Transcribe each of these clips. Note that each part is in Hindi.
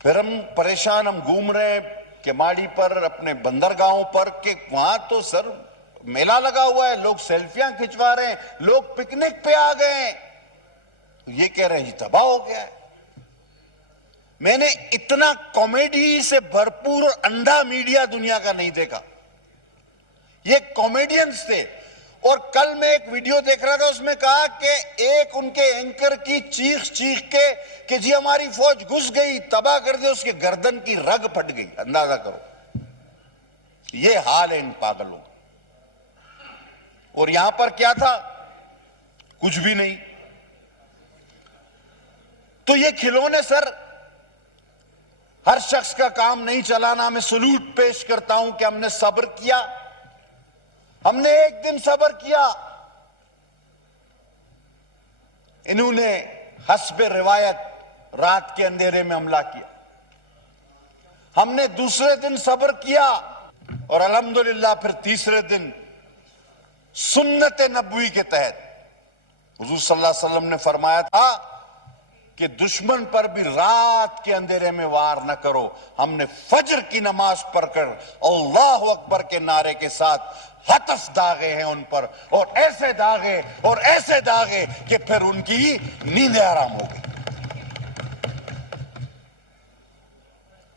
फिर हम परेशान, हम घूम रहे हैं केमाड़ी पर, अपने बंदरगाहों पर, कि वहां तो सर मेला लगा हुआ है, लोग सेल्फियां खिंचवा रहे हैं, लोग पिकनिक पे आ गए हैं। ये कह रहे हैं जी तबाह हो गया है। मैंने इतना कॉमेडी से भरपूर अंधा मीडिया दुनिया का नहीं देखा। ये कॉमेडियंस थे। और कल मैं एक वीडियो देख रहा था, उसमें कहा कि एक उनके एंकर की चीख चीख के कि जी हमारी फौज घुस गई, तबाह कर दे, उसके गर्दन की रग फट गई। अंदाजा करो, ये हाल है इन पागलों का। और यहां पर क्या था? कुछ भी नहीं। तो ये खिलौने सर हर शख्स का काम नहीं चलाना। मैं सलूट पेश करता हूं कि हमने सब्र किया, हमने एक दिन सब्र किया। इन्होंने हस्बे रिवायत रात के अंधेरे में हमला किया, हमने दूसरे दिन सब्र किया, और अल्हम्दुलिल्लाह फिर तीसरे दिन सुन्नत नबवी के तहत हुजूर सल्लल्लाहु अलैहि वसल्लम ने फरमाया था कि दुश्मन पर भी रात के अंधेरे में वार न करो। हमने फजर की नमाज पढ़कर अल्लाह अकबर के नारे के साथ हतफ दागे हैं उन पर, और ऐसे दागे और ऐसे दागे कि फिर उनकी नींदें आराम हो गई।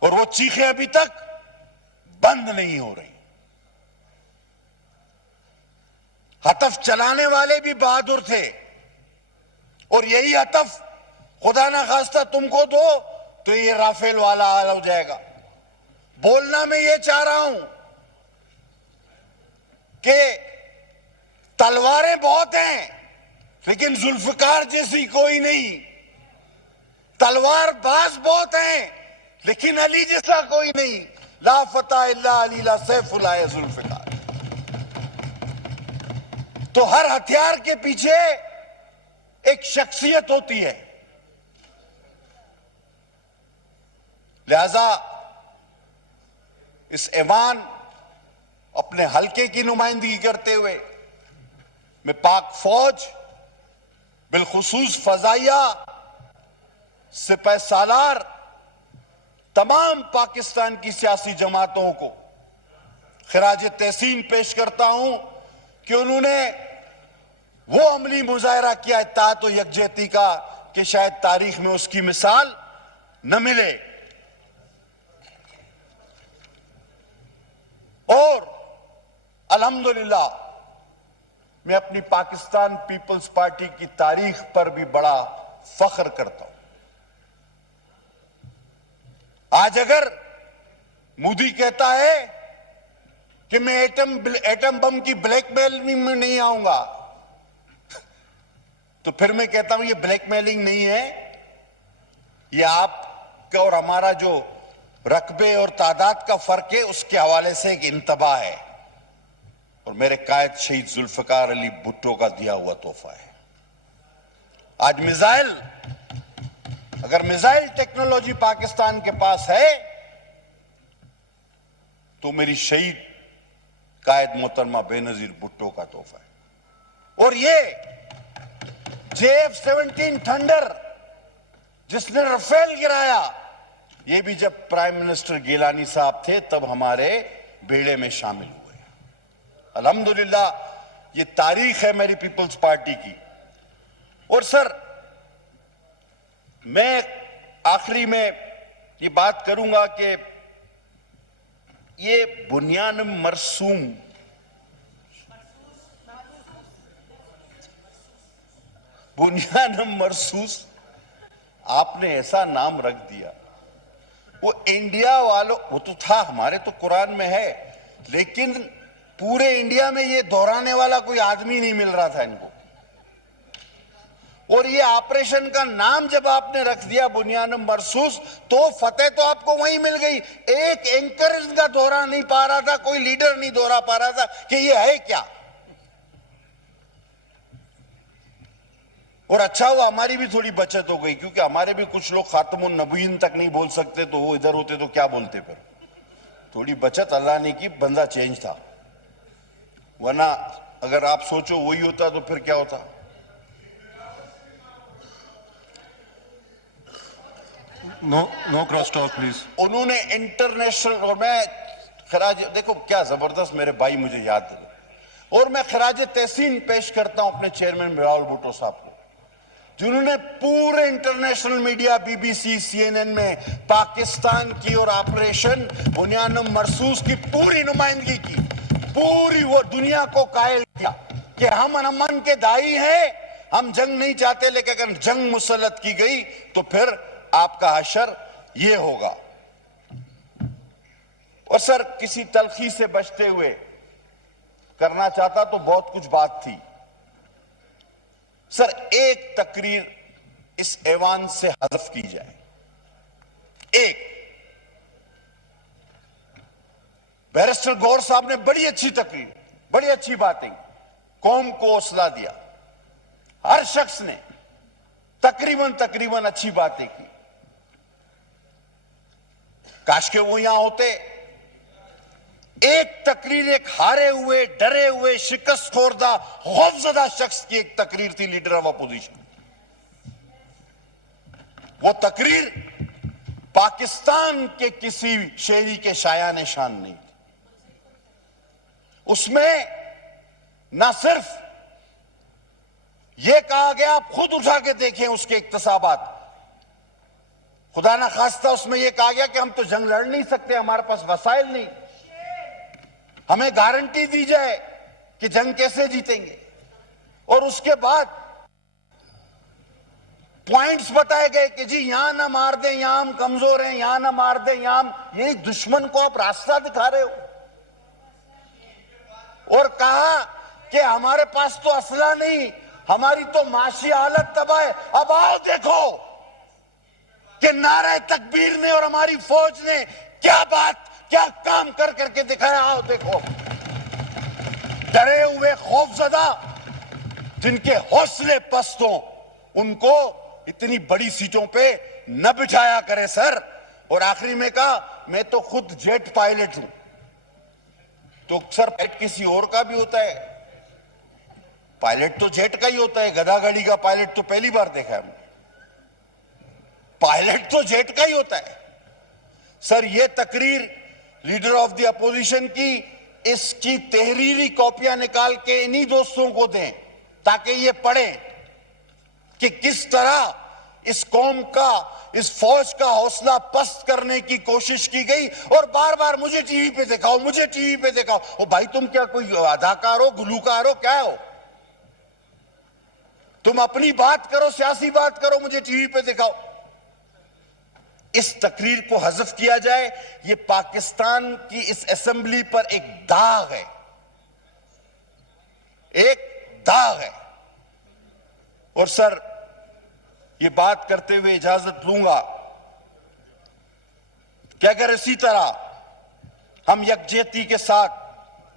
और वो चीखें अभी तक बंद नहीं हो रही। हतफ चलाने वाले भी बहादुर थे, और यही हतफ खुदा ना खास्ता तुमको दो तो ये राफेल वाला हाल हो जाएगा। बोलना मैं ये चाह रहा हूं कि तलवारें बहुत हैं, लेकिन जुल्फकार जैसी कोई नहीं। तलवार बाज बहुत हैं, लेकिन अली जैसा कोई नहीं। ला फता इल्ला अली ला सैफुल्लाह जुल्फकार। तो हर हथियार के पीछे एक शख्सियत होती है। लिहाजा इस ऐवान अपने हल्के की नुमाइंदगी करते हुए मैं पाक फौज, बिलखुसूस फजाइया, सिपह सालार, तमाम पाकिस्तान की सियासी जमातों को खिराज तहसीन पेश करता हूं कि उन्होंने वो अमली मुजाहरा किया इत्तेहाद व यकजहती का कि शायद तारीख में उसकी मिसाल न मिले। और अल्हम्दुलिल्लाह मैं अपनी पाकिस्तान पीपल्स पार्टी की तारीख पर भी बड़ा फख्र करता हूं। आज अगर मोदी कहता है कि मैं एटम बम की ब्लैकमेलिंग में नहीं आऊंगा, तो फिर मैं कहता हूं ये ब्लैकमेलिंग नहीं है, ये आपका और हमारा जो रकबे और तादाद का फर्क है उसके हवाले से एक इंतबा है, और मेरे कायद शहीद जुल्फकार अली भुट्टो का दिया हुआ तोहफा है। आज मिसाइल, अगर मिसाइल टेक्नोलॉजी पाकिस्तान के पास है तो मेरी शहीद कायद मोहतरमा बेनजीर भुट्टो का तोहफा है। और ये JF-17 थंडर जिसने रफेल गिराया, ये भी जब प्राइम मिनिस्टर गिलानी साहब थे तब हमारे बेड़े में शामिल हुए। अल्हम्दुलिल्लाह ये तारीख है मेरी पीपल्स पार्टी की। और सर मैं आखिरी में ये बात करूंगा कि ये बुनियान मरसूस आपने ऐसा नाम रख दिया। वो इंडिया वालों, वो तो था, हमारे तो कुरान में है, लेकिन पूरे इंडिया में ये दोहराने वाला कोई आदमी नहीं मिल रहा था इनको। और ये ऑपरेशन का नाम जब आपने रख दिया बुनियान मरसूस, तो फतेह तो आपको वहीं मिल गई। एक एंकर इसका दोहरा नहीं पा रहा था, कोई लीडर नहीं दोहरा पा रहा था कि ये है क्या। और अच्छा हुआ हमारी भी थोड़ी बचत हो गई, क्योंकि हमारे भी कुछ लोग खातमुन नबीयीन तक नहीं बोल सकते, तो वो इधर होते तो क्या बोलते। फिर थोड़ी बचत अल्लाह ने की, बंदा चेंज था। वरना अगर आप सोचो वही होता तो फिर क्या होता। No cross talk please. उन्होंने इंटरनेशनल, और मैं खराज, देखो क्या जबरदस्त मेरे भाई मुझे याद दिले, और मैं खराज तहसीन पेश करता हूं अपने चेयरमैन बिलावल भुट्टो साहब को, जिन्होंने पूरे इंटरनेशनल मीडिया, बीबीसी, सीएनएन में पाकिस्तान की और ऑपरेशन बुनियान मरसूस की पूरी नुमाइंदगी की, पूरी वो दुनिया को कायल किया कि हम अमन के दाई हैं, हम जंग नहीं चाहते, लेकिन अगर जंग मुसल्लत की गई तो फिर आपका हशर ये होगा। और सर किसी तलखी से बचते हुए करना चाहता तो बहुत कुछ बात थी सर। एक तकरीर इस ऐवान से हज़फ की जाए, एक। बैरिस्टर गौर साहब ने बड़ी अच्छी तकरीर, बड़ी अच्छी बातें, कौम को हौसला दिया, हर शख्स ने तकरीबन अच्छी बातें की। काश के वो यहां होते। एक तकरीर एक हारे हुए, डरे हुए, शिकस्त खोरदा, खौफजदा शख्स की एक तकरीर थी, लीडर ऑफ अपोजिशन। वो तकरीर पाकिस्तान के किसी शेरी के शायान शान नहीं थी। उसमें ना सिर्फ यह कहा गया, आप खुद उठा के देखें उसके इक्तसाबात, खुदा ना खास्ता उसमें यह कहा गया कि हम तो जंग लड़ नहीं सकते, हमारे पास वसाइल नहीं, हमें गारंटी दी जाए कि जंग कैसे जीतेंगे। और उसके बाद पॉइंट्स बताए गए कि जी यहां ना मार दें, यहां हम कमजोर हैं, यहां ना मार दें, यहां हम, यही दुश्मन को आप रास्ता दिखा रहे हो। और कहा कि हमारे पास तो असला नहीं, हमारी तो माशी हालत तबाह है। अब आओ देखो कि नारे तकबीर ने और हमारी फौज ने क्या बात, क्या काम कर करके दिखाया। आओ देखो, डरे हुए खौफजदा जिनके हौसले पस्त हों, उनको इतनी बड़ी सीटों पे न बिठाया करे सर। और आखिरी में कहा मैं तो खुद जेट पायलट हूं। तो सर पायलट किसी और का भी होता है, पायलट तो जेट का ही होता है, गधा गाड़ी का पायलट तो पहली बार देखा है हमने। पायलट तो जेट का ही होता है सर। यह तकरीर लीडर ऑफ द अपोजिशन की, इसकी तहरीरी कॉपियां निकाल के इन्हीं दोस्तों को दें ताकि ये पढ़ें कि किस तरह इस कौम का, इस फौज का हौसला पस्त करने की कोशिश की गई। और बार बार मुझे टीवी पे दिखाओ, मुझे टीवी पे दिखाओ। ओ भाई तुम क्या कोई अदाकार हो, गुलूकार हो, क्या हो? तुम अपनी बात करो, सियासी बात करो, मुझे टीवी पे दिखाओ। इस तकरीर को हज़फ किया जाए, यह पाकिस्तान की इस असेंबली पर एक दाग है, एक दाग है। और सर ये बात करते हुए इजाजत लूंगा कि अगर इसी तरह हम यकजहती के साथ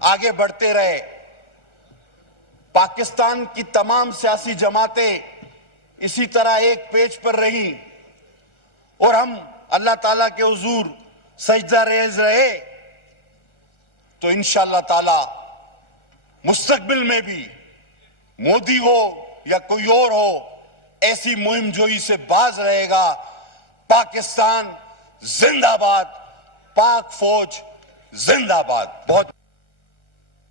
आगे बढ़ते रहे, पाकिस्तान की तमाम सियासी जमातें इसी तरह एक पेज पर रही और हम अल्लाह ताला के हुजूर सजदा रेज़ रहे, तो इंशाअल्लाह ताला मुस्तकबिल में भी मोदी हो या कोई और हो, ऐसी मुहिम जोई से बाज रहेगा। पाकिस्तान जिंदाबाद, पाक फौज जिंदाबाद। बहुत